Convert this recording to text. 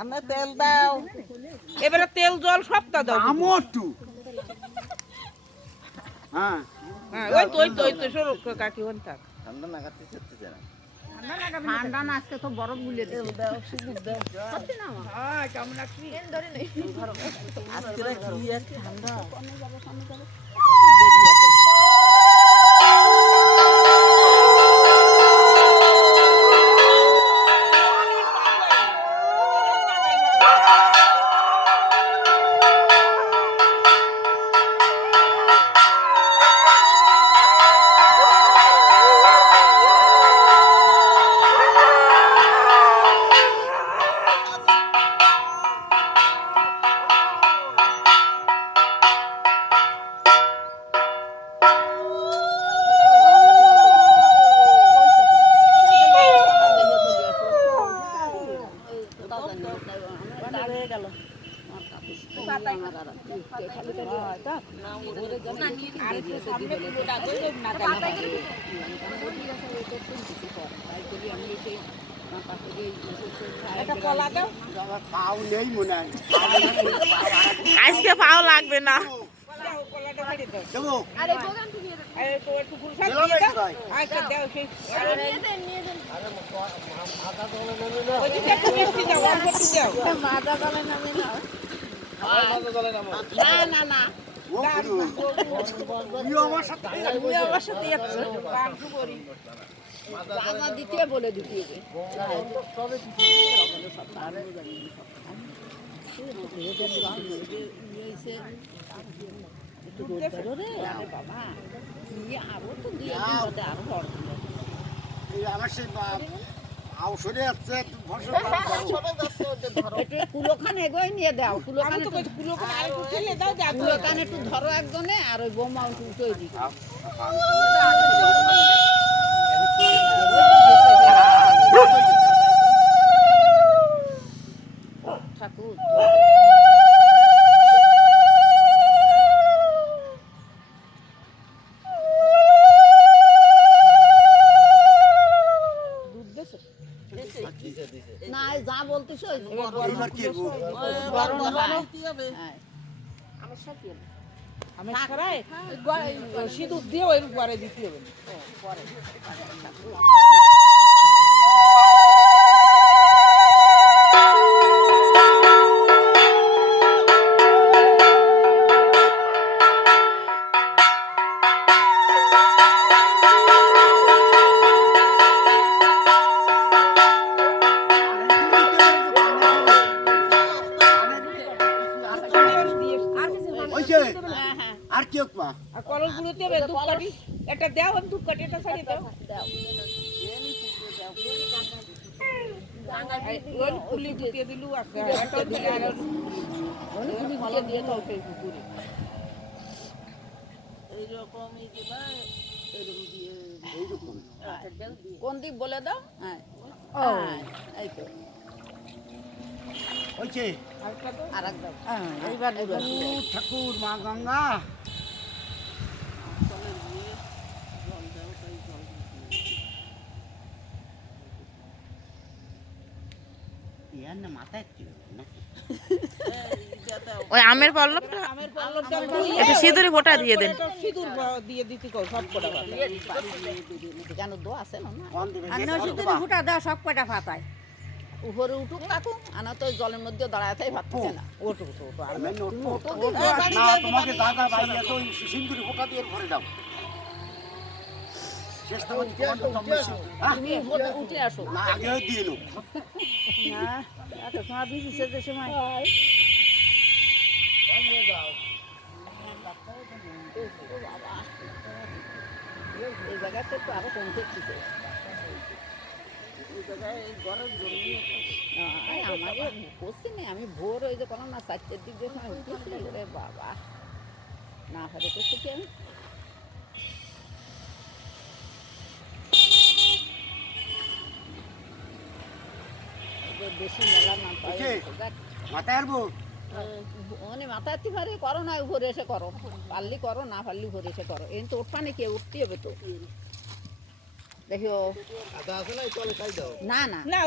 আমরা তেল দাও। এবারে তেল জল সবটা দাও। আমটু হ্যাঁ। হ্যাঁ ওই তো ওই তো ওই তো সরু কাকি হন থাক। ঠান্ডা নাগাতে চেতে না। ঠান্ডা না আজকে তো বরফ গুলে তেল দাও সিঁদুর দাও। হ্যাঁ কেমন আছি আজকে কি আর ঠান্ডা? দেরি আছে। আজকে পাও লাগবে না। দাও কলাটা কেটে দাও না না না। দিতে বলে দিতে আমার সেই যাচ্ছে একটু কুলোখান এগোয় নিয়ে দাও কুলোখান তো কুলোখান আর একটু দাও যা কুলোখান একটু ধরো একজনে আর ওই বোমা একটু উঠে দিই সিঁদুর দিয়ে ওই পরে দিতে হবে না। হ্যাঁ আর কি হোক মা। আর কলর গুলোতে ধূপকাঠি। একটা দাও আর ধূপকাঠি একটা ছাড়িয়ে দাও। এই ওই কুলি গুটিয়ে দিলু আছে একটা দিলে। আর অনেকগুলি ভালো দিয়ে কোন দিক বলে দাও? হ্যাঁ। হ্যাঁ, এই তো। হয়েছে আরেকটা দাও আর এক দাও। এইবার ও ঠাকুর মা গঙ্গা। ওই আমের পল্লবটা? আমের সিঁদুরে ফোঁটা দিয়ে দেন। সিঁদুর দিয়ে দিতে কও সব কটা। কেন দো আছে না না? কোন দিবে ফুটা দাও সব কটা ফাতায় উপরে উঠুক কাকু আনা তো জলের মধ্যে দাঁড়ায় তাই ভাবছে না। ওটো ওটো ওটো আর না তোমাকে দাদা ভাই এত সিন্দুরি ফোটা দিয়ে ভরে দাও। তো। হ্যাঁ? তুমি উঠে আসো। না আগে দিয়ে নো এত সময় যে সময়? এই জায়গাতে তো আরও কমতে আমাকে আমি ভোর না চারটের দিক দিয়ে বাবা না ছুটি আমি মানে করো না উপরে এসে করো পারলি করো না পারলি উপরে এসে করো এই তো ওঠানে কে উঠতে হবে তো দেখিও না না। না